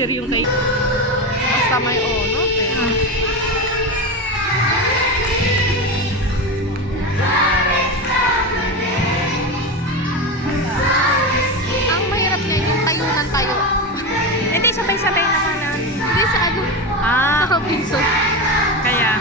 picture yung kay... Basta may no? Ang mahirap niya yung tayo ng tayo. Hindi, sabay-sabay naman na. Hindi sa ano. Sa Robinson. Kaya.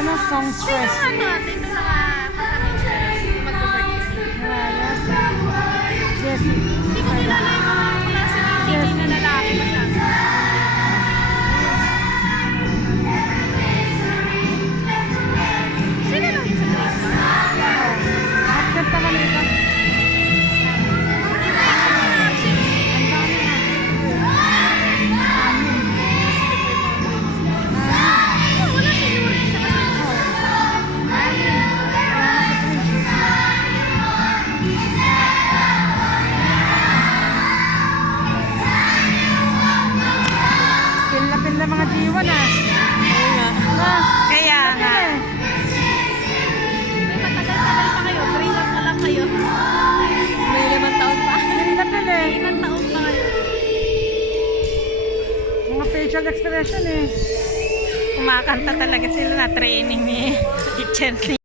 Ano song stress? Sino ate? Ito na Jessie. Hindi ko kilala yung mga klase ng CD na lalaki masyado. Sino lang yung sa Grace Bar? Absent naman ito. Lapin na mga jiwa na. Kaya nga. Matagal-tagal pa kayo. 3 months na lang kayo. May 5 taon pa. Lapin eh. 5 taon pa kayo. Mga facial expression eh. Kumakanta talaga sila na training ni teacher.